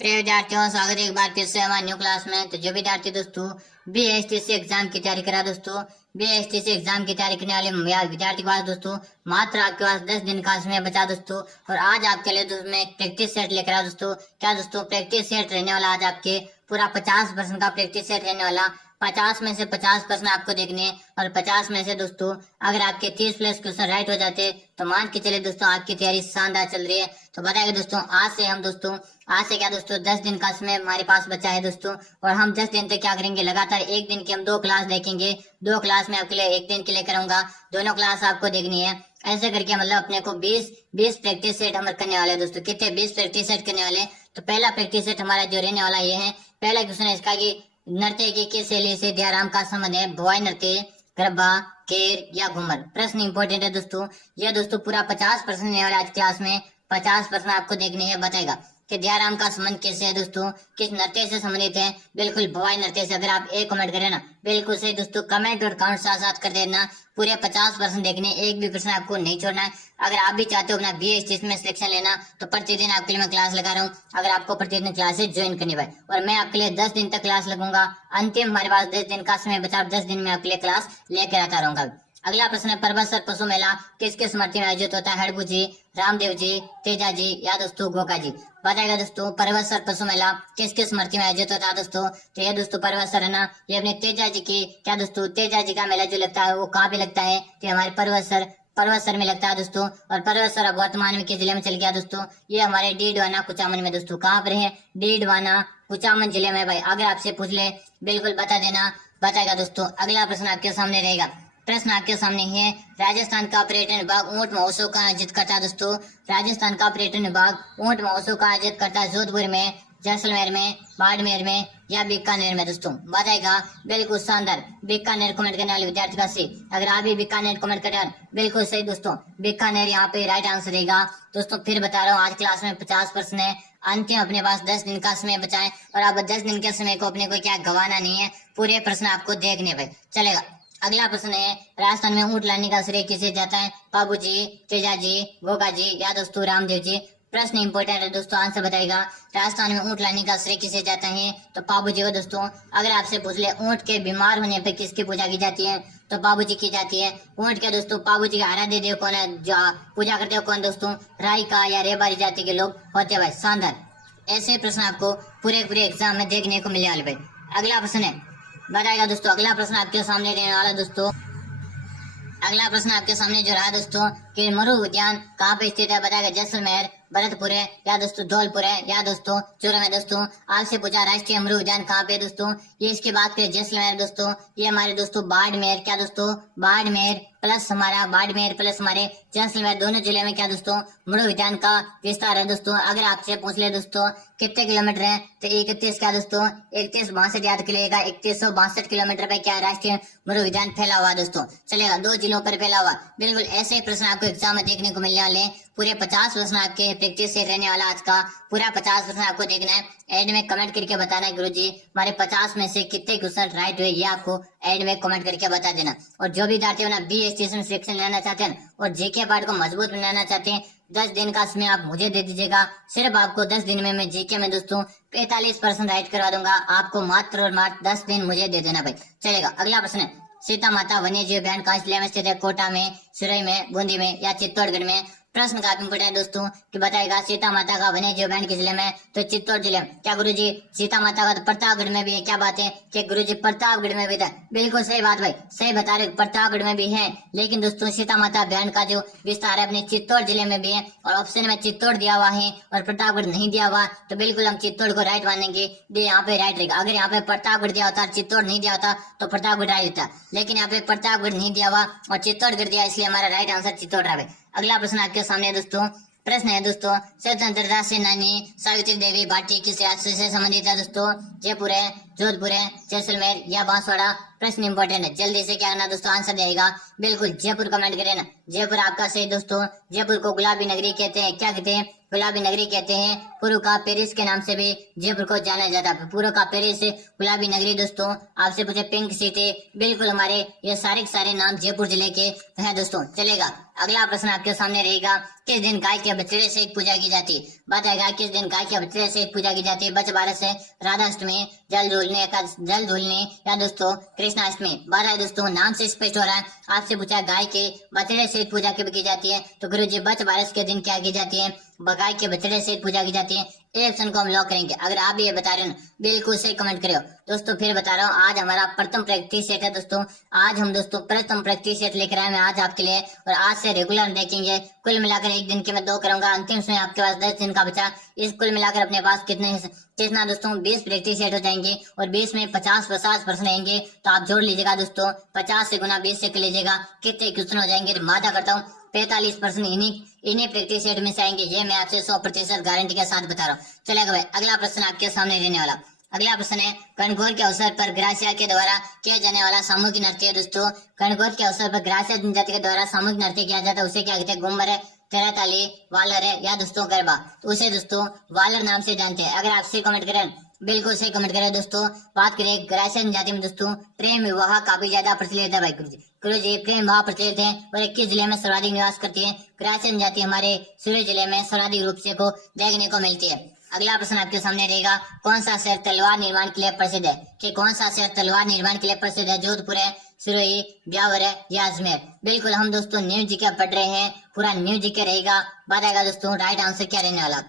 प्रिय विद्यार्थियों, स्वागत है एक बार फिर से हमारे न्यू क्लास में। तो जो विद्यार्थी दोस्तों बीएसटीसी एग्जाम की तैयारी करा दोस्तों, बीएसटीसी एग्जाम की तैयारी करने वाले विद्यार्थी के पास दोस्तों मात्र आपके पास 10 दिन का समय बचा दोस्तों। और आज आपके लिए दोस्तों मैं एक प्रैक्टिस सेट लेकर आया दोस्तों। क्या दोस्तों, प्रैक्टिस सेट रहने वाला आज आपके पूरा 50% का प्रैक्टिस सेट रहने वाला। 50 में से 50% आपको देखने और 50 में से दोस्तों अगर आपके 30 प्लस क्वेश्चन राइट हो जाते तो मान के चले दोस्तों आपकी तैयारी शानदार चल रही है। तो बताएगा दोस्तों आज से क्या दोस्तों 10 दिन का समय हमारे पास बचा है दोस्तों। और हम 10 दिन तक क्या करेंगे, लगातार एक दिन की हम 2 क्लास देखेंगे। 2 क्लास में आपके लिए एक दिन के लिए करूंगा, दोनों क्लास आपको देखनी है। ऐसे करके मतलब अपने को 20 प्रैक्टिस सेट हम करने वाले हैं दोस्तों। कितने 20 प्रैक्टिस सेट करने वाले। तो पहला प्रैक्टिस सेट हमारा जो रहने वाला ये है। पहला क्वेश्चन है इसका कि नृत्य की किस शैली से दयाराम का संबंध है। भवाई नृत्य, गरबा, केर या घूमर। प्रश्न इंपॉर्टेंट है दोस्तों। यह दोस्तों पूरा 50% रहने वाला आज क्लास में। 50% आपको देखनी है। बताएगा कि दयाराम का संबंध किससे है दोस्तों, किस नृत्य से संबंधित है। बिल्कुल भवाई नृत्य से। अगर आप एक कमेंट करें ना, बिल्कुल सही दोस्तों, कमेंट और काउंट साथ साथ कर देना। पूरे 50% देखने, एक भी प्रश्न आपको नहीं छोड़ना है। अगर आप भी चाहते हो अपना बीएसटी में सिलेक्शन लेना तो प्रतिदिन आपके लिए मैं क्लास लगा रहा हूँ। अगर आपको प्रतिदिन क्लासेस ज्वाइन करनी है और मैं आपके लिए 10 दिन तक क्लास लगूंगा। अंतिम हमारे पास 10 दिन का समय बचा। 10 दिन में आपके लिए क्लास लेकर आता रहूंगा। अगला प्रश्न है, परबतसर पशु मेला किसके स्मृति में आयोजित होता है। हड़बू जी, रामदेव जी, तेजा जी या दोस्तों गोका जी। बताएगा दोस्तों परबतसर पशु मेला किसके स्मृति में आयोजित होता है दोस्तों। तो ये दोस्तों परबतसर है ना, ये अपने तेजा जी की, क्या दोस्तों तेजा जी का मेला जो लगता है वो कहाँ पे लगता है। तो हमारे परबतसर में लगता है दोस्तों। और परबतसर अब वर्तमान में किस जिले में चल गया दोस्तों। ये हमारे डीडवाना कुचामन में दोस्तों। कहाँ पर है, डीडवाना कुचामन जिले में। भाई अगर आपसे पूछ ले बिल्कुल बता देना। बताएगा दोस्तों। अगला प्रश्न आपके सामने रहेगा। प्रश्न आपके सामने है, राजस्थान का पर्यटन विभाग ऊंट महोत्सव का आयोजित करता है दोस्तों। राजस्थान का पर्यटन विभाग ऊंट महोत्सव का आयोजित करता है जोधपुर में, जैसलमेर में, बाड़मेर में या बीकानेर में दोस्तों। बताएगा बिल्कुल शानदार। बीकानेर कमेंट करने वाले विद्यार्थी का सही। अगर आप भी बीकानेर कमेंट करें बिल्कुल सही दोस्तों, बीकानेर यहाँ पे राइट आंसर रहेगा दोस्तों। फिर बता रहा हूँ आज क्लास में 50% है। अंतिम अपने पास 10 दिन का समय बचा है और अब 10 दिन के समय को अपने को क्या गंवाना नहीं है। पूरे प्रश्न आपको देखने भाई चलेगा। अगला प्रश्न है, राजस्थान में ऊंट लाने का श्रेय किसे जाता है। बाबू जी, तेजा जी, गोगा जी या दोस्तों रामदेव जी। प्रश्न इंपॉर्टेंट है दोस्तों, आंसर बताएगा। राजस्थान में ऊंट लाने का श्रेय किसे जाता है। तो बाबू जी को दोस्तों। अगर आपसे पूछ ले ऊंट के बीमार होने पे किसकी पूजा की जाती है, तो बाबू जी की जाती है। ऊंट के दोस्तों बाबू जी का आराध्य देव कौन है, जो पूजा करते हो कौन दोस्तों, राई का या रेबारी जाति के लोग होते हैं भाई। शानदार। ऐसे प्रश्न आपको पूरे एग्जाम में देखने को मिलने वाले भाई। अगला प्रश्न है, बताएगा दोस्तों। अगला प्रश्न आपके सामने रहने वाला दोस्तों। अगला प्रश्न आपके सामने जो रहा दोस्तों कि मरु उद्यान कहाँ पे स्थित है। बताएगा जैसलमेर, भरतपुर है या दोस्तों धौलपुर है या दोस्तों चूरू में दोस्तों। आपसे पूछा राष्ट्रीय मरु उद्यान कहाँ पे दोस्तों। ये इसकी बात करें जैसलमेर दोस्तों। ये हमारे दोस्तों बाड़मेर, क्या दोस्तों बाड़मेर प्लस हमारे जैसलमेर दोनों जिले में क्या दोस्तों मरु उद्यान का विस्तार है दोस्तों। अगर आपसे पूछ ले दोस्तों कितने किलोमीटर है, तो 31 क्या दोस्तों 3162 याद करिएगा। 3162 किलोमीटर पे क्या राष्ट्रीय मरु उद्यान फैला हुआ दोस्तों। चलेगा 2 जिलों पर फैला हुआ। बिल्कुल ऐसे प्रश्न आपको एग्जाम में देखने को मिलने वाले हैं। पूरे 50 प्रश्न आपके प्रैक्टिस से रहने वाला आज का पूरा 50 प्रश्न आपको देखना है। एंड में कमेंट करके बताना है गुरुजी हमारे 50 में से कितने क्वेश्चन राइट हुए, ये आपको एंड में कमेंट करके बता देना। और जो भी विद्यार्थी अपना बीएसटी में सिलेक्शन लेना चाहते हैं और जीके पार्ट को मजबूत बनाना चाहते हैं, 10 दिन का समय आप मुझे दे दीजिएगा। सिर्फ आपको 10 दिन में मैं जीके में दोस्तों 45% राइट करवा दूंगा। आपको मात्र और मात्र 10 दिन मुझे दे देना भाई। चलेगा। अगला प्रश्न है, सीता माता वन्य जीव अभ्यारण्य कहाँ जिले में स्थित है। कोटा में, सुरई में, बूंदी में या चित्तौड़गढ़ में। प्रश्न काफी इंपोर्टेंट है दोस्तों कि बताएगा सीता माता का वन्य जीव अभ्यारण्य किस जिले में, तो चित्तौड़ जिले में। क्या गुरुजी सीता माता का तो प्रतापगढ़ में भी है। क्या बात है कि गुरुजी प्रतापगढ़ में भी था। बिल्कुल सही बात भाई, सही बता रहे, प्रतापगढ़ में भी है। लेकिन दोस्तों सीता माता अभ्यारण्य का जो विस्तार है अपने चित्तौड़ जिले में भी है। और ऑप्शन में चित्तौड़ दिया हुआ है और प्रतापगढ़ नहीं दिया हुआ, तो बिल्कुल हम चित्तौड़ को राइट मानेंगे। यहाँ पे राइट रहेगा। अगर यहाँ पे प्रतापगढ़ दिया होता, चित्तौड़ नहीं दिया होता तो प्रतापगढ़ राइट था। लेकिन यहाँ पे प्रतापगढ़ नहीं दिया हुआ और चित्तौड़गढ़ दिया, इसलिए हमारा राइट आंसर चित्तौड़ रहा। अगला प्रश्न आपके सामने दोस्तों। प्रश्न है दोस्तों, स्वतंत्रता सेनानी सावित्री देवी भाटी किस राज्य से संबंधित है दोस्तों। जयपुर है, जोधपुर है, जैसलमेर या बांसवाड़ा? प्रश्न इंपॉर्टेंट है, जल्दी से क्या करना दोस्तों, आंसर देगा बिल्कुल जयपुर कमेंट करें ना। जयपुर आपका सही दोस्तों। जयपुर को गुलाबी नगरी कहते हैं, क्या कहते हैं? गुलाबी नगरी कहते हैं। पूर्व का पेरिस के नाम से भी जयपुर को जाना जाता है। पूर्व का पेरिस, गुलाबी नगरी दोस्तों। आपसे पूछे पिंक सिटी, बिल्कुल हमारे ये सारे के सारे नाम जयपुर जिले के हैं दोस्तों। चलेगा, अगला प्रश्न आपके सामने रहेगा, किस दिन गाय के बछड़े सहित पूजा की जाती है? बताएगा किस दिन गाय के बछड़े सहित पूजा की जाती है। बच बारस है, राधाष्टमी, जल धुलने या दोस्तों कृष्णाष्टमी। बात है दोस्तों, नाम से स्पष्ट हो रहा है। आपसे पूछा गाय के बछड़े सहित पूजा कब की जाती है, तो गुरु जी बच बारस के दिन क्या की जाती है? गाय के बछड़े सहित पूजा की जाती है। ए ऑप्शन को हम लॉक करेंगे। अगर आप भी ये बता रहे हो बिल्कुल सही कमेंट करो दोस्तों। फिर बता रहा हूँ, आज हमारा प्रथम प्रैक्टिस सेट है दोस्तों। आज हम दोस्तों प्रथम प्रैक्टिस सेट लेकर आए हैं आज आपके लिए, और आज से रेगुलर देखेंगे। कुल मिलाकर एक दिन के मैं 2 करूंगा, अंतिम समय आपके पास 10 दिन का बचा। इस कुल मिलाकर अपने पास कितना दोस्तों 20 प्रैक्टिस सेट हो जाएंगे, और 20 में 50 प्रश्न रहेंगे। तो आप जोड़ लीजिएगा दोस्तों, 50 से गुना 20 से कर लीजिएगा, कितने क्वेश्चन हो जाएंगे। वादा करता हूँ 45 प्रश्न इन्हीं प्रैक्टिस सेट में से आएंगे। ये मैं आपसे 100% गारंटी के साथ बता रहा हूँ। चलेगा भाई, अगला प्रश्न आपके सामने रहने वाला। अगला प्रश्न है, गणगौर के अवसर पर ग्रासिया के द्वारा किया जाने वाला सामूहिक नृत्य है दोस्तों। गणगौर के अवसर पर ग्रासिया जनजाति के द्वारा सामूहिक नृत्य किया जाता है, उसे क्या कहते हैं? घूमर है, तेराताली, वालर है या दोस्तों गरबा? तो उसे दोस्तों वालर नाम से जानते हैं। अगर आप सही कमेंट करें, बिल्कुल सही कमेंट करें दोस्तों। बात करें ग्रासिया जनजाति में दोस्तों, प्रेम विवाह काफी ज्यादा प्रचलित है भाई गुरु जी प्रेम विवाह प्रचलित है। और 21 जिले में सर्वाधिक निवास करती है ग्रासिया जनजाति, हमारे सूर्य जिले में सर्वाधिक रूप से को देखने को मिलती है। अगला प्रश्न आपके सामने रहेगा, कौन सा शहर तलवार निर्माण के लिए प्रसिद्ध है? कि कौन सा शहर तलवार निर्माण के लिए प्रसिद्ध है? जोधपुर है, सिरोही, ब्यावर है या अजमेर? बिल्कुल हम दोस्तों न्यू जीके पढ़ रहे हैं, पूरा न्यू जीके रहेगा। बताएगा दोस्तों राइट आंसर क्या रहने वाला।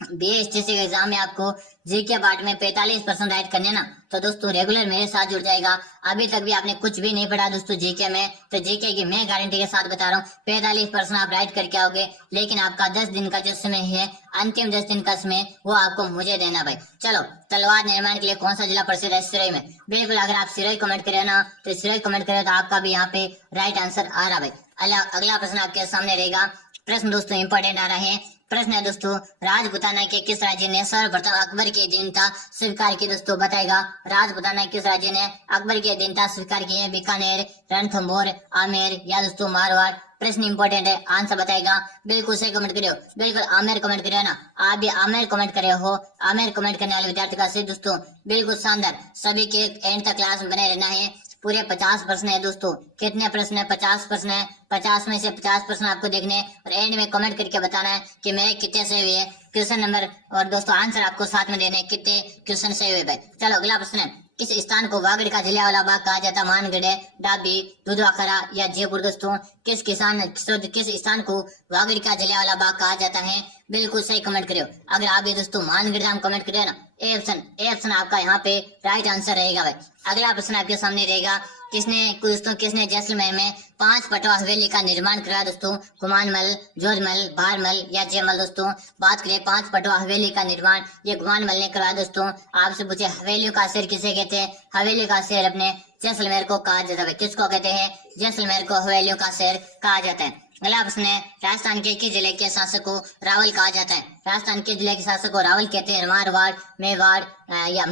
बीएसटीसी के एग्जाम में आपको जीके पार्ट में 45% राइट करने ना, तो दोस्तों रेगुलर मेरे साथ जुड़ जाएगा। अभी तक भी आपने कुछ भी नहीं पढ़ा दोस्तों जीके में, तो जीके की मैं गारंटी के साथ बता रहा हूँ 45% आप राइट करके आओगे। लेकिन आपका 10 दिन का जो समय है, अंतिम 10 दिन का समय, वो आपको मुझे देना भाई। चलो, तलवार निर्माण के लिए कौन सा जिला प्रसिद्ध है? सिरोही में। बिल्कुल, अगर आप सिरोही कमेंट करें ना, तो सिरोही कमेंट करें तो आपका भी यहाँ पे राइट आंसर आ रहा भाई। अगला प्रश्न आपके सामने रहेगा। प्रश्न दोस्तों इंपॉर्टेंट आ रहा है। प्रश्न है दोस्तों, राजपूताना के किस राज्य ने सर्वप्रथम अकबर की अधीनता स्वीकार की? दोस्तों बताएगा, राजपूताना किस राज्य ने अकबर की अधीनता स्वीकार की है? बीकानेर, रणथंभौर, आमेर या दोस्तों मारवाड़? प्रश्न इंपॉर्टेंट है, आंसर बताएगा। बिल्कुल सही कमेंट करियो, बिल्कुल आमेर कमेंट करियो ना। आप भी आमेर कमेंट करे हो। आमेर कमेंट करने वाले विद्यार्थी का सही दोस्तों, बिल्कुल शानदार। सभी के एंड तक क्लास में बने रहना है। पूरे 50 प्रश्न है दोस्तों। कितने प्रश्न है? 50 प्रश्न है। 50 में से 50 प्रश्न आपको देखने, और एंड में कमेंट करके बताना है कि मेरे कितने सही हुए क्वेश्चन नंबर, और दोस्तों आंसर आपको साथ में देने कितने क्वेश्चन सही हुए भाई। चलो, अगला प्रश्न है, किस स्थान को वागड़ का जलियांवाला बाग कहा जाता है? मानगढ़, डाबी, दुधवाखरा या जयपुर? दोस्तों किस स्थान को वागड़ का जलियांवाला बाग कहा जाता है? बिल्कुल सही कमेंट करियो। अगर आप भी दोस्तों मानगढ़ नाम कमेंट करिए ना, ए ऑप्शन आपका यहाँ पे राइट आंसर रहेगा भाई। अगला प्रश्न आपके सामने रहेगा, किसने जैसलमेर में 5 पटवा हवेली का निर्माण कराया? दोस्तों गुमानमल, जोधमल, भारमल या जयमल? दोस्तों बात करें 5 पटवा हवेली का निर्माण, ये गुमानमल ने करवाया। दोस्तों आपसे पूछे हवेलियों का शहर किसे कहते हैं? हवेली का शहर अपने जैसलमेर को कहा जाता है। किसको कहते हैं? जैसलमेर को हवेलियों का शहर कहा जाता है। अगला प्रश्न है, राजस्थान के किस जिले के शासक को रावल कहा जाता है? राजस्थान के जिले के शासक को रावल कहते हैं। मारवाड़, मेवाड़ या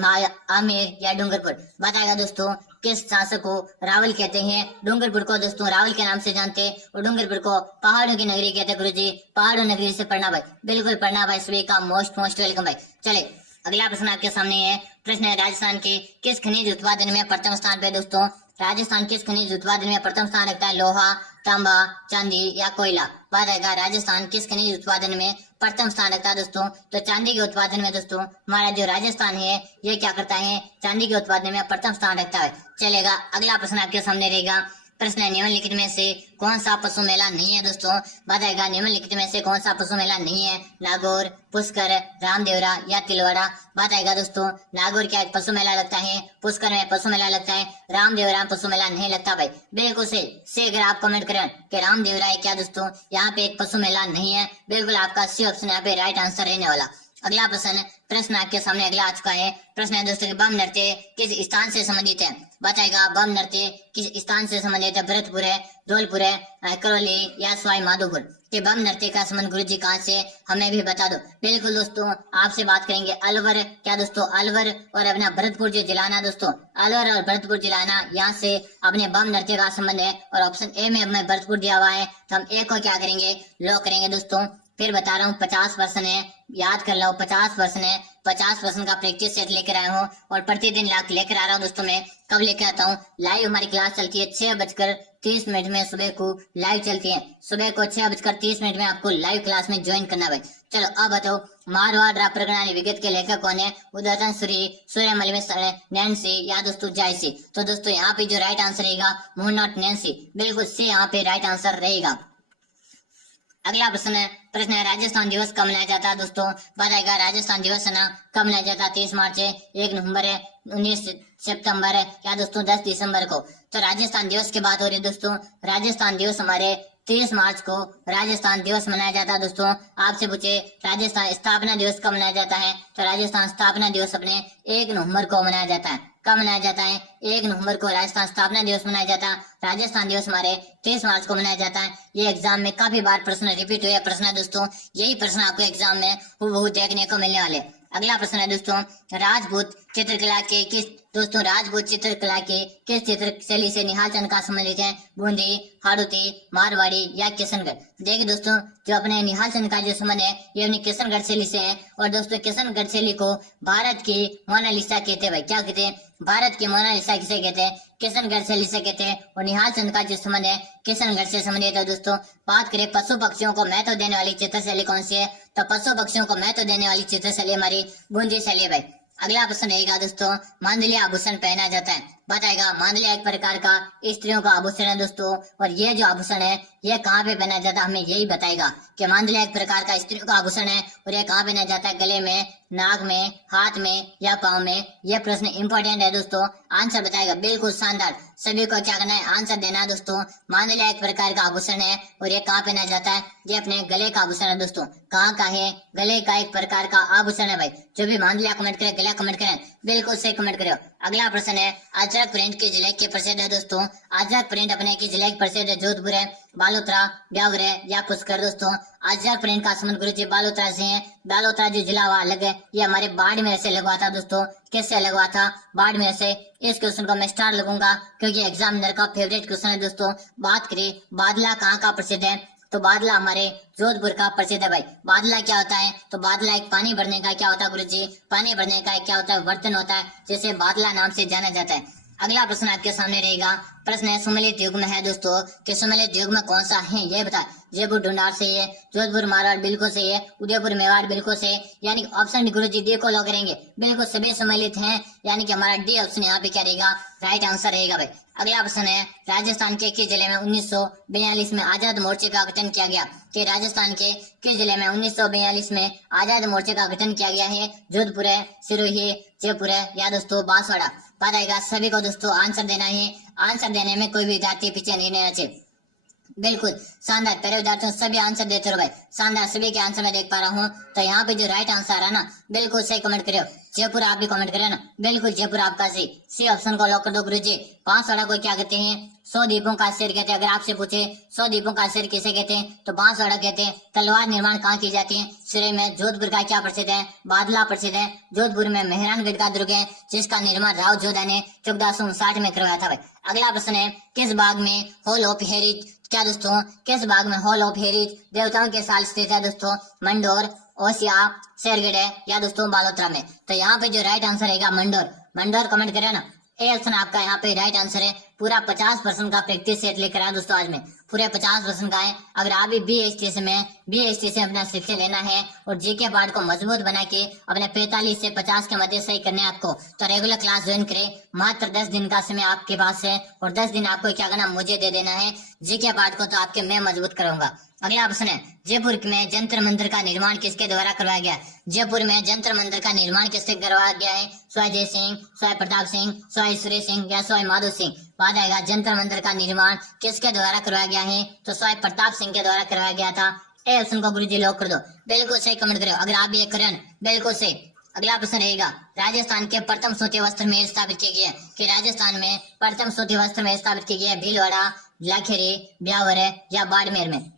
आमेर या डूंगरपुर? बताएगा दोस्तों किस शासक को रावल कहते हैं? डूंगरपुर को दोस्तों रावल के नाम से जानते हैं, और डूंगरपुर को पहाड़ों की नगरी कहते हैं। गुरु जी पहाड़ों नगरी से पढ़ना भाई, बिल्कुल पढ़ना भाई। सभी का मोस्ट वेलकम भाई। चले, अगला प्रश्न आपके सामने है। प्रश्न है, राजस्थान के किस खनिज उत्पादन में प्रथम स्थान पे? दोस्तों राजस्थान किस खनिज उत्पादन में प्रथम स्थान रखता है? लोहा, तांबा, चांदी या कोयला? बात आएगा, राजस्थान किस खनिज उत्पादन में प्रथम स्थान रखता है? दोस्तों तो चांदी के उत्पादन में दोस्तों हमारा जो राजस्थान है ये क्या करता है? चांदी के उत्पादन में प्रथम स्थान रखता है। चलेगा, अगला प्रश्न आपके सामने रहेगा। प्रश्न है, निम्नलिखित में से कौन सा पशु मेला नहीं है? दोस्तों बताएगा, निम्नलिखित में से कौन सा पशु मेला नहीं है? नागौर, पुष्कर, रामदेवरा या तिलवाड़ा? बताएगा दोस्तों, नागौर क्या एक पशु मेला लगता है, पुष्कर में पशु मेला लगता है, रामदेवरा में पशु मेला नहीं लगता भाई। बिल्कुल से अगर आप कमेंट करें कि रामदेवरा है क्या? दोस्तों यहाँ पे एक पशु मेला नहीं है। बिल्कुल आपका सी ऑप्शन यहाँ पे राइट आंसर रहने वाला। अगला प्रश्न आपके सामने अगला आ चुका है। प्रश्न है दोस्तों कि बम नृत्य किस स्थान से संबंधित है? बताएगा बम नृत्य किस स्थान से संबंधित है? भरतपुर है, धौलपुर है, करौली या सवाई माधोपुर। कि बम नृत्य का संबंध गुरुजी कहाँ से, हमें भी बता दो। बिल्कुल दोस्तों, आपसे बात करेंगे अलवर, क्या दोस्तों, अलवर और अपना भरतपुर जो जिला ना दोस्तों, अलवर और भरतपुर जिला ना, यहाँ से अपने बम नृत्य का संबंध है। और ऑप्शन ए में हमें भरतपुर दिया हुआ है, तो हम ए को क्या करेंगे, लॉक करेंगे दोस्तों। फिर बता रहा हूँ 50% है, याद कर लो 50% है। 50% का प्रैक्टिस सेट लेकर आया हूँ और प्रतिदिन लेकर आ रहा हूँ दोस्तों। मैं कब लेकर आता हूँ, लाइव हमारी क्लास चलती है 6:30 में सुबह को लाइव चलती है। सुबह को 6:30 में आपको लाइव क्लास में ज्वाइन करना भाई। चलो अब बताओ, मारवाड़ राग प्रगणानी विगत के लेखक कौन है? उदयन सूरी, सूर्यमल मिश्र, नैन्सी या दोस्तों जायसी। तो दोस्तों यहाँ पे जो राइट आंसर रहेगा वो नॉट नैन्सी, बिल्कुल से यहाँ पे राइट आंसर रहेगा। अगला प्रश्न है राजस्थान दिवस कब मनाया जाता है दोस्तों? बताएगा राजस्थान दिवस है ना कब मनाया जाता है? 30 मार्च है, 1 नवंबर है, 19 सितंबर है या दोस्तों 10 दिसंबर को। तो राजस्थान दिवस की बात हो रही है दोस्तों। राजस्थान दिवस हमारे 30 मार्च को राजस्थान दिवस मनाया जाता है दोस्तों। आपसे पूछे राजस्थान स्थापना दिवस कब मनाया जाता है, तो राजस्थान स्थापना दिवस अपने 1 नवंबर को मनाया जाता है। कब मनाया जाता है? 1 नवंबर को राजस्थान स्थापना दिवस मनाया जाता है। राजस्थान दिवस हमारे 30 मार्च को मनाया जाता है। ये एग्जाम में काफी बार प्रश्न रिपीट हुए प्रश्न है दोस्तों। यही प्रश्न आपको एग्जाम में हूबहू देखने को मिलने वाले। अगला प्रश्न है दोस्तों, राजपूत चित्रकला के किस दोस्तों राजपूत चित्रकला के किस चित्र शैली से निहाल चंद का संबंधित है? बूंदी, हाड़ौती, मारवाड़ी या किशनगढ़। देखिए दोस्तों, जो अपने निहाल चंद का जो संबंध है ये अपनी किशनगढ़ शैली से है। और दोस्तों किशनगढ़ शैली को भारत की मोनालिसा कहते हैं भाई। क्या कहते हैं? भारत की मोनालिसा किसे कहते हैं? किशनगढ़ शैली से कहते हैं। और निहाल चंद का जो संबंध है किशनगढ़ से संबंधित है दोस्तों। बात करें पशु पक्षियों को महत्व देने वाली चित्र शैली कौन सी है, तो पशु पक्षियों को महत्व देने वाली चित्र शैली हमारी बूंदी शैली है भाई। अगला प्रश्न रहेगा दोस्तों, मांडलिय आभूषण पहना जाता है। बताएगा मांडलिया एक प्रकार का स्त्रियों का आभूषण है दोस्तों। और ये जो आभूषण है ये कहाँ पे पहना जाता है, हमें यही बताएगा कि मांडलिया एक प्रकार का स्त्रियों का आभूषण है और ये कहाँ पहना जाता है? गले में, नाक में, हाथ में या पाँव में। यह प्रश्न इंपॉर्टेंट है दोस्तों। आंसर बताएगा, बिल्कुल शानदार। सभी को क्या करना है, आंसर देना है दोस्तों। मांडलिया एक प्रकार का आभूषण है और ये कहाँ पहना जाता है? ये अपने गले का आभूषण है दोस्तों। कहाँ का है? गले का एक प्रकार का आभूषण है भाई। जो भी मांडलिया कमेंट करे, गला कमेंट करें, बिल्कुल सही कमेंट करो। अगला प्रश्न है, अजरक प्रिंट के जिले के प्रसिद्ध है दोस्तों। अजरक प्रिंट अपने के जिले के प्रसिद्ध है? जोधपुर है, बालोतरा, ब्यावर है या पुष्कर दोस्तों। अजरक प्रिंट का संबंध गुरुजी बालोतरा से है। बालोतरा जो जिला हुआ अलग है, ये हमारे बाड़मेर से लगवा था दोस्तों। किससे लगवा था? बाड़मेर से। इस क्वेश्चन को मैं स्टार लगूंगा क्योंकि एग्जामिनर का फेवरेट क्वेश्चन है दोस्तों। बात करें बादला कहाँ का प्रसिद्ध है, तो बादला हमारे जोधपुर का प्रसिद्ध है भाई। बादला क्या होता है, तो बादला एक पानी भरने का क्या होता है गुरुजी? पानी भरने का एक क्या होता है? बर्तन होता है, जिसे बादला नाम से जाना जाता है। अगला प्रश्न आपके सामने रहेगा। प्रश्न है सुमेलित युग में है दोस्तों कि सुमेलित युग में कौन सा है, ये बता। जयपुर ढूंढार से है, जोधपुर मारवाड़ बिल्कुल सही है, उदयपुर मेवाड़ बिल्कुल सही है। यानी कि ऑप्शन डी गुरुजी डी को लॉक करेंगे, बिल्कुल सभी सम्मिलित हैं। यानी कि हमारा डी ऑप्शन यहाँ पे क्या रहेगा? राइट आंसर रहेगा भाई। अगला प्रश्न है, राजस्थान के किस जिले में 1942 में आजाद मोर्चे का गठन किया गया? कि राजस्थान के किस जिले में 1942 में आजाद मोर्चे का गठन किया गया है? जोधपुर है, सिरोही, जयपुर है या दोस्तों बांसवाड़ा। बताएगा सभी को दोस्तों आंसर देना है। आंसर देने में कोई भी विद्यार्थी पीछे नहीं रहना चाहिए। बिल्कुल शानदार, पहले विद्यार्थियों सभी आंसर देते रहो भाई। शानदार, सभी के आंसर मैं देख पा रहा हूँ। तो यहाँ पे जो राइट आंसर है ना, बिल्कुल सही कमेंट करो। जयपुर आप भी कमेंट करें ना, बिल्कुल जयपुर आपका सही। सी ऑप्शन को लॉक कर दो गुरुजी। बांसवाड़ा को क्या कहते हैं? 100 दीपों का शहर कहते हैं। अगर आपसे पूछे 100 दीपों का शहर किसे कहते हैं, तो बांसवाड़ा कहते हैं। तलवार निर्माण कहाँ की जाती है? सिरे में। जोधपुर का क्या प्रसिद्ध है? बादला प्रसिद्ध है। जोधपुर में मेहरानगढ़ का दुर्ग है, जिसका निर्माण राव जोधा ने 1459 में करवाया था भाई। अगला प्रश्न है, किस बाग में हॉल ऑफ हेरिटेज, क्या दोस्तों किस बाग में हॉल ऑफ हेरिटेज देवताओं के साल स्थित है दोस्तों? मंडोर, ओसिया, शेरगढ़ है या दोस्तों बालोतरा में। तो यहाँ पे जो राइट आंसर रहेगा मंडोर। मंडोर कमेंट करें ना, ए ऑप्शन आपका यहाँ पे राइट आंसर है। पूरा 50% का प्रैक्टिस सेट लेकर आया दोस्तों आज में, पूरे 50% का है। अगर आप भी BHT से अपना शिक्षा लेना है और जीके पार्ट को मजबूत बना के अपने 45 से 50 के मध्य सही करने आपको, तो रेगुलर क्लास ज्वाइन करें। मात्र 10 दिन का समय आपके पास है और 10 दिन आपको क्या करना, मुझे दे देना है। जीके पार्ट को तो आपके मैं मजबूत करूंगा। अगला प्रश्न है, जयपुर में जंतर मंत्र का निर्माण किसके द्वारा करवाया गया? जयपुर में जंतर मंत्र का निर्माण किससे करवाया गया है? स्वाई जय सिंह, स्वाई प्रताप सिंह, स्वाई सुरेश सिंह या स्वाई माधो सिंह। बात आएगा जंतर मंत्र का निर्माण किसके द्वारा करवाया गया है? तो स्वाई प्रताप सिंह के द्वारा करवाया गया था। ए ऑप्शन को गुरुजी लॉक कर दो। बिल्कुल सही कमेंट करो अगर आप भी ये करें, बिल्कुल सही। अगला प्रश्न रहेगा, राजस्थान के प्रथम सूती वस्त्र में स्थापित किया गया कि राजस्थान में प्रथम सूती वस्त्र में स्थापित किया गया भीलवाड़ा, लाखेरी, ब्यावर या बाड़मेर में।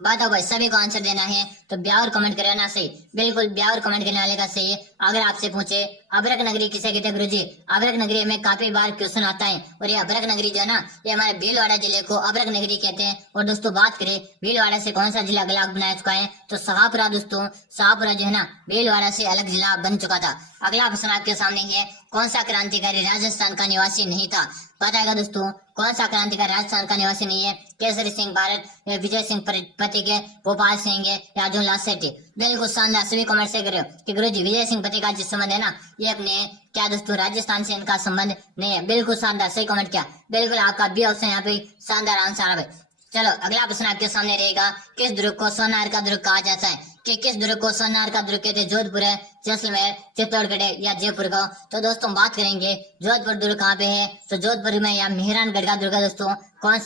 बताओ भाई, सभी को आंसर देना है तो ब्यावर कमेंट करना सही, बिल्कुल ब्यावर कमेंट करने वाले का सही है। अगर आपसे पूछे अभ्रक नगरी किसे कहते हैं गुरुजी, अभ्रक नगरी में काफी बार क्वेश्चन आता है और ये अभ्रक नगरी जो है ना, ये हमारे भीलवाड़ा जिले को अभ्रक नगरी कहते हैं। और दोस्तों बात करें भीलवाड़ा से कौन सा जिला अलग बनाया चुका है, तो शाहपुरा। दोस्तों शाहपुरा जो है ना भीलवाड़ा से अलग जिला बन चुका था। अगला प्रश्न आपके सामने है, कौन सा क्रांतिकारी राजस्थान का निवासी नहीं था। बताएगा दोस्तों कौन सा क्रांतिकारी राजस्थान का निवासी नहीं है, केसरी सिंह भारत, विजय सिंह पथिक, गोपाल सिंह या अर्जुन सेठी। बिल्कुल शानदार, सभी कमेंट से करो कि गुरुजी विजय सिंह पथिक का जो संबंध है ना, ये अपने क्या दोस्तों राजस्थान से इनका संबंध नहीं है। बिल्कुल शानदार, सही कमेंट किया, बिल्कुल आपका बी ऑप्शन यहाँ पे शानदार आंसर है। चलो अगला प्रश्न आपके सामने रहेगा, किस दुर्ग को सोनार का दुर्ग कहा जाता है कि किस दुर्ग को सोनार का दुर्ग कहते हैं, जोधपुर है, जैसलमेर, चित्तौड़गढ़ या जयपुर का। तो दोस्तों बात करेंगे जोधपुर दुर्ग कहाँ पे है, तो जोधपुर में या मेहरानगढ़ का दुर्ग है दोस्तों। कौन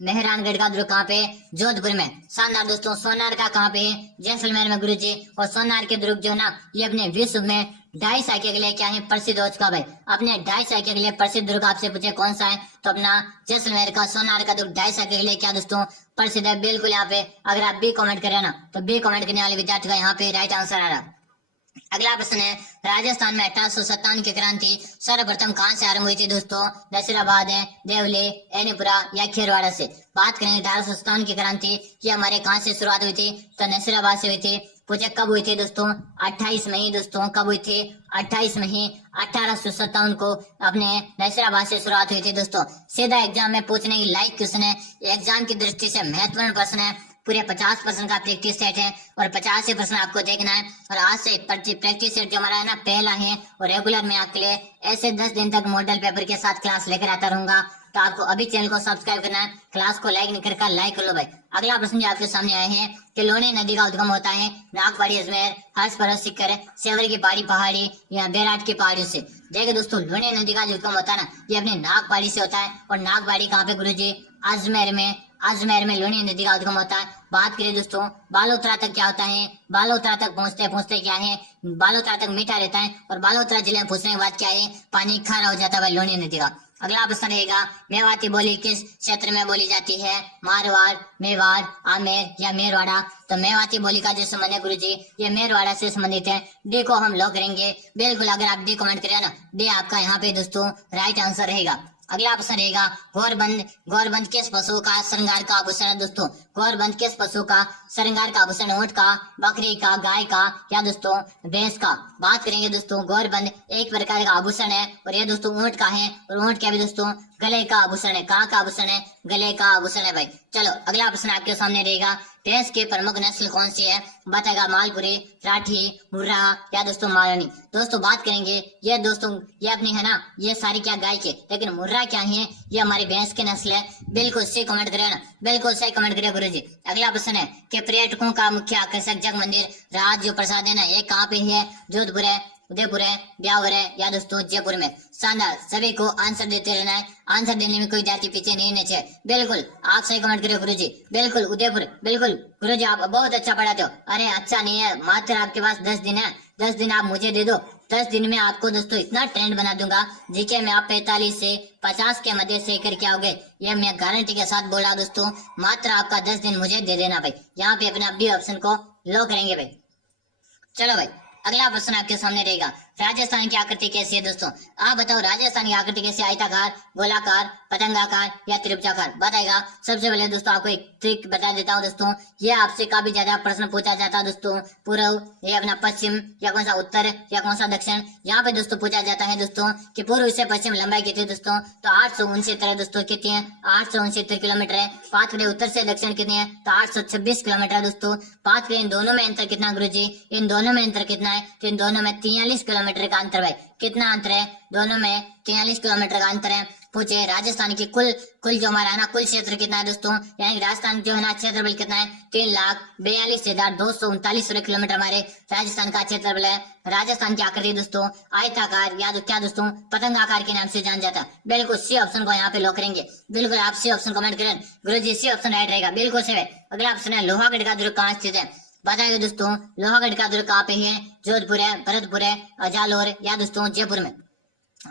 मेहरानगढ़ का दुर्ग कहाँ पे, जोधपुर में। शानदार दोस्तों, सोनार का कहाँ पे है, जैसलमेर में गुरुजी। और सोनार के दुर्ग जो है ना, ये अपने विश्व में 2.5 साल के लिए क्या है, प्रसिद्ध हो चुका है। अपने 2.5 साल के लिए प्रसिद्ध दुर्ग आपसे पूछे कौन सा है, तो अपना जैसलमेर का सोनार का दुर्ग 2.5 साल के लिए क्या दोस्तों प्रसिद्ध है। बिल्कुल यहाँ पे अगर आप बी कमेंट करें ना, तो बी कमेंट करने वाले विद्यार्थी का यहाँ पे राइट आंसर आ रहा। अगला प्रश्न है, राजस्थान में 1857 की क्रांति सर्वप्रथम कहां से आरंभ हुई थी दोस्तों, नसीराबाद है, देवली, एनीपुरा या खेरवाड़ा से। बात करेंगे 1857 की क्रांति, ये हमारे कहां से शुरुआत हुई थी, तो नसीराबाद से हुई थी। पूछे कब हुई थी दोस्तों, 28 मई। दोस्तों कब हुई थी, 28 मई 1857 को अपने नसीराबाद से शुरुआत हुई थी। दोस्तों सीधा एग्जाम में पूछने की लाइक क्वेश्चन है, एग्जाम की दृष्टि से महत्वपूर्ण प्रश्न है। पूरे 50% का प्रैक्टिस सेट है और 50% आपको देखना है। और आज से प्रैक्टिस सेट जो हमारा है ना पहला है, और रेगुलर में आपके लिए ऐसे 10 दिन तक मॉडल पेपर के साथ क्लास लेकर आता रहूंगा। तो आपको अभी चैनल को सब्सक्राइब करना है, क्लास को लाइक नहीं करके लाइक कर लो भाई। अगला प्रश्न जो आपके सामने आए हैं कि लोनी नदी का उद्गम होता है नागपाड़ी, अजमेर, हर्षपर्वत, सीकर, सेवर की पहाड़ी या बैराट की पहाड़ी से। देखिए दोस्तों लोनी नदी का जो उद्गम होता है ना, ये अपने नागपाड़ी से होता है। और नागपाड़ी कहाँ पे गुरुजी, अजमेर में। अजमेर में लोनी नदी का उद्गम होता है। बात करें दोस्तों बालोतरा तक क्या होता है, बालोतरा तक पहुंचते पहुंचते क्या है, बालोतरा तक मीठा रहता है। और बालोतरा जिले में पहुंचने के बाद क्या है, पानी खारा हो जाता है लोनी नदी का। अगला प्रश्न रहेगा, मेवाती बोली किस क्षेत्र में बोली जाती है, मारवाड़, मेवाड़, आमेर या मेरवाड़ा। तो मेवाती बोली का जो संबंध है गुरुजी, ये मेरवाड़ा से संबंधित है। डी को हम लॉक करेंगे। बिल्कुल अगर आप डी कमेंट करें ना, डी आपका यहाँ पे दोस्तों राइट आंसर रहेगा। अगला प्रश्न रहेगा, गौरबंद गौरबंद किस पशु का श्रृंगार का आभूषण है दोस्तों, गौरबंद किस पशु का श्रृंगार का आभूषण, ऊंट का, बकरी का, गाय का या दोस्तों भैंस का। बात करेंगे दोस्तों गौरबंद एक प्रकार का आभूषण है और ये दोस्तों ऊंट का है। और ऊंट क्या भी दोस्तों गले का आभूषण है। कहाँ का आभूषण है, गले का आभूषण है भाई। चलो अगला प्रश्न आपके सामने रहेगा, भैंस की प्रमुख नस्ल कौन सी है। बताएगा मालपुरी, राठी, मुर्रा या दोस्तों महारानी। दोस्तों बात करेंगे ये दोस्तों ये अपनी है ना, ये सारी क्या गाय के, लेकिन मुर्रा क्या है, ये हमारी भैंस की नस्ल है। बिल्कुल सही कमेंट करें ना, बिल्कुल सही कमेंट करें गुरुजी। अगला प्रश्न है कि पर्यटकों का मुख्य आकर्षक जग मंदिर राज जो प्रसाद है ना, ये कहाँ पे है, जोधपुर है, उदयपुर है, ब्यावर है या दोस्तों जयपुर में। शानदार, सभी को आंसर देते रहना है, आंसर देने में कोई जाति पीछे नहीं रहना चाहिए। बिल्कुल आप सही कमेंट करो गुरुजी, बिल्कुल उदयपुर। बिल्कुल गुरुजी आप बहुत अच्छा पढ़ाते हो। अरे अच्छा नहीं है, मात्र आपके पास 10 दिन है, 10 दिन आप मुझे दे दो, 10 दिन में आपको दोस्तों इतना ट्रेंड बना दूंगा, जीके में आप 45 से 50 के मध्य से करके आओगे, ये मैं गारंटी के साथ बोला दोस्तों। मात्र आपका 10 दिन मुझे दे देना भाई। यहाँ पे अपना बी ऑप्शन को लो करेंगे भाई। चलो भाई अगला प्रश्न आपके सामने रहेगा, राजस्थान की आकृति कैसी है दोस्तों। आप बताओ राजस्थान की आकृति कैसी, आयताकार, गोलाकार, पतंगाकार या त्रिभुजाकार। बताएगा। सबसे पहले दोस्तों आपको एक ट्रिक बता देता हूँ दोस्तों, ये आपसे काफी ज्यादा प्रश्न पूछा जाता है दोस्तों। पूर्व, ये अपना पश्चिम, या कौन सा उत्तर, या कौन सा दक्षिण। यहाँ पे दोस्तों पूछा जाता है दोस्तों कि पूर्व से पश्चिम लंबाई कितनी है दोस्तों, तो 869 है दोस्तों। कितनी है, 869 किलोमीटर है। बात करें उत्तर से दक्षिण कितनी है, तो 826 किलोमीटर है दोस्तों। बात करें इन दोनों में अंतर कितना गुरुजी, इन दोनों में अंतर कितना है, तो इन दोनों में 43 किलोमीटर का अंतर है। कितना अंतर है, दोनों में 43 किलोमीटर का अंतर है। पूछे राजस्थान की कुल कुल जो हमारा है ना कुल क्षेत्र कितना है दोस्तों, यानी कि राजस्थान जो है ना क्षेत्रफल कितना है, 3,42,239 किलोमीटर हमारे राजस्थान का क्षेत्रफल है। राजस्थान की आकृति दोस्तों आयताकार या तो क्या दोस्तों पतंग आकार के नाम से जान जाता है। बिल्कुल सी ऑप्शन को यहाँ पे लॉक करेंगे। बिल्कुल आप सी ऑप्शन कमेंट करें, गुरु जी सी ऑप्शन राइट रहेगा, बिल्कुल सही है। अगला ऑप्शन है लोहागढ़ का दुर्ग कहाँ स्थित है। बताइए दोस्तों लोहागढ़ का दुर्ग कहाँ पे है, जोधपुर है, भरतपुर है, जालौर या दोस्तों जयपुर में।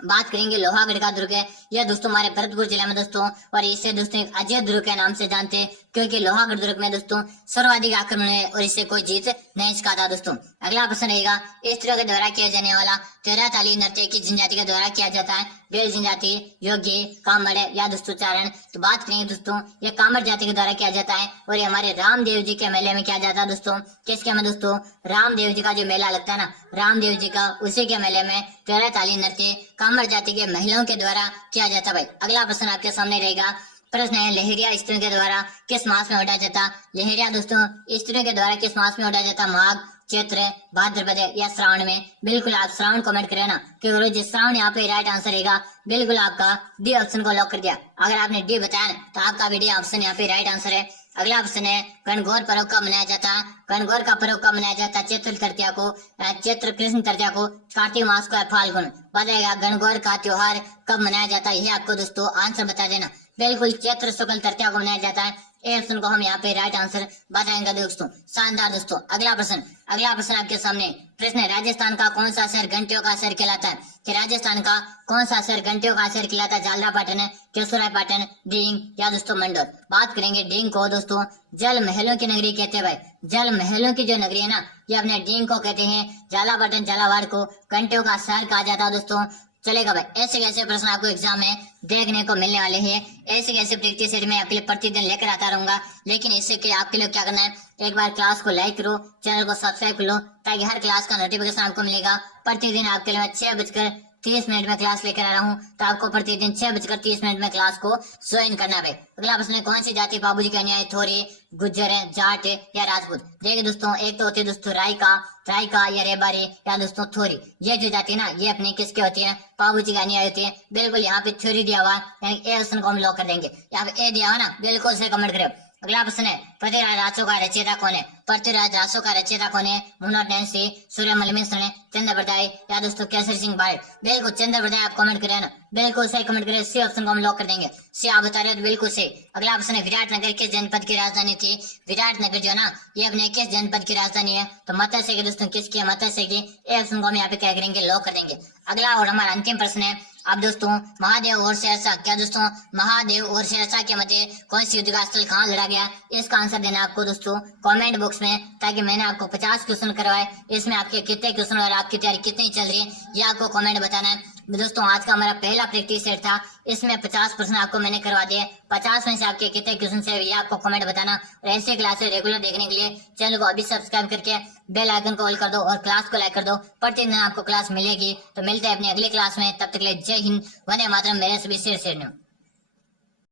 बात करेंगे लोहागढ़ का दुर्ग है, यह दोस्तों हमारे भरतपुर जिले में दोस्तों, और इसे दोस्तों एक अजय दुर्ग के नाम से जानते हैं क्योंकि लोहागढ़ दुर्ग में दोस्तों सर्वाधिक आक्रमण है और इससे कोई जीत नहीं सका था दोस्तों। अगला प्रश्न रहेगा स्त्रियों के द्वारा किया जाने वाला 13 ताली नृत्य किस जनजाति के द्वारा किया जाता है। बेल जनजाति, योग्य, कामड़ या दोस्तों चारण। तो बात करेंगे दोस्तों ये कामड़ जाति के द्वारा किया जाता है और ये हमारे रामदेव जी के मेले में किया जाता है दोस्तों। किसके में दोस्तों, रामदेव जी का जो मेला लगता है ना रामदेव जी का, उसी के मेले में 13 ताली नृत्य कामड़ जाति के महिलाओं के द्वारा किया जाता है भाई। अगला प्रश्न आपके सामने रहेगा, प्रश्न है लहरिया स्त्रियों के द्वारा किस मास में उड़ाया जाता। लहरिया दोस्तों स्त्रियों के द्वारा किस मास में उड़ाया जाता, माघ, चैत्र, भाद्रपद या श्रावण में। बिल्कुल आप श्रावण कमेंट करें ना कि गुरुजी श्रावण यहाँ पे राइट आंसर रहेगा। बिल्कुल आपका डी ऑप्शन को लॉक कर दिया। अगर आपने डी बताया तो आपका भी डी ऑप्शन यहाँ पे राइट आंसर है। अगला ऑप्शन है गणगौर पर्व कब मनाया जाता है। गणगौर का पर्व कब मनाया जाता है, चैत्र तृतीया को, चैत्र कृष्ण तृतीया को, कार्तिक मास को या फाल्गुन। बताएगा गणगौर का त्योहार कब मनाया जाता है, ये आपको दोस्तों आंसर बता देना। बिल्कुल चैत्र शुक्ल तृतीया को मनाया जाता है। ए ऑप्शन को हम यहाँ पे राइट आंसर बताएंगे दोस्तों। शानदार दोस्तों। अगला प्रश्न आपके सामने प्रश्न है राजस्थान का कौन सा शहर घंटियों का शहर कहलाता है। कि राजस्थान का कौन सा शहर घंटियों का शहर कहलाता है, झालरापाटन है, केशोरापाटन, डींग या दोस्तों मंडोर। बात करेंगे डींग को दोस्तों जल महलों की नगरी कहते हैं भाई। जल महलों की जो नगरी है ना ये अपने डींग को कहते हैं। झालापाटन झालावाड़ को घंटियों का शहर कहा जाता है दोस्तों। चलेगा भाई, ऐसे कैसे प्रश्न आपको एग्जाम में देखने को मिलने वाले हैं। ऐसे कैसे प्रैक्टिस सेट में आपके लिए प्रतिदिन लेकर आता रहूंगा। लेकिन इससे के लिए आपके लिए क्या करना है, एक बार क्लास को लाइक करो, चैनल को सब्सक्राइब कर लो ताकि हर क्लास का नोटिफिकेशन आपको मिलेगा। प्रतिदिन आपके लिए मैं 6:30 में क्लास लेकर आ रहा हूँ, तो आपको प्रतिदिन 6:30 में क्लास को ज्वाइन करना है। अगला प्रश्न है कौन सी जाति बाबूजी का न्याय थोड़ी, गुज्जर है, जाट है या राजपूत। देखिए दोस्तों एक तो होती है दोस्तों रायका या रेबारी या दोस्तों थोरी। ये जो जाति ना ये अपनी किसके होती है, बाबूजी का न्याय होती है। बिल्कुल यहाँ पे थ्योरी दिया हुआ यानी ए ऑप्शन को हम लॉक कर देंगे। यहाँ पे ए दिया हुआ ना बिल्कुल से कमेंट करें। अगला प्रश्न है पृथ्वीराज रासो का रचयिता कौन है। पृथ्वीराज रासो का रचयिता कौन है, मुन्नट नैन्सी, सूर्यमल मिश्र ने, चंद्रप्रदाय या दोस्तों केसरी सिंह बारड। बिल्कुल चंद्रप्रदाय आप कमेंट करें ना, बिल्कुल सही कमेंट करें। सी ऑप्शन को हम लॉक कर देंगे। सी आप बता रहे हो तो बिल्कुल सही। अगला ऑप्शन है विराटनगर किस जनपद की राजधानी थी। विराटनगर जो है ना ये अपने किस जनपद की राजधानी है, तो मत्स्य की दोस्तों किसकी है, मत्स्य की। ए ऑप्शन को हम यहाँ पे क्या करेंगे, लॉक कर देंगे। अगला और हमारा अंतिम प्रश्न है अब दोस्तों महादेव और शेरशाह, क्या दोस्तों महादेव और शेरशाह के मध्य कौन सी युद्ध का स्थल कहाँ लड़ा गया, इसका आंसर देना आपको दोस्तों कमेंट बॉक्स में, ताकि मैंने आपको 50 क्वेश्चन करवाए, इसमें आपके कितने क्वेश्चन और आपकी तैयारी कितनी चल रही है ये आपको कमेंट बताना है। दोस्तों आज का हमारा पहला प्रैक्टिस सेट था, इसमें 50 प्रश्न आपको मैंने करवा दिए। 50 में से आपके कितने क्वेश्चन से ये आपको कमेंट बताना। और ऐसे क्लासेस रेगुलर देखने के लिए चैनल को अभी सब्सक्राइब करके बेल आइकन को ऑल कर दो और क्लास को लाइक कर दो। प्रतिदिन आपको क्लास मिलेगी। तो मिलते हैं अपनी अगली क्लास में, तब तक के लिए जय हिंद, वंदे मातरम। मेरे सभी शेर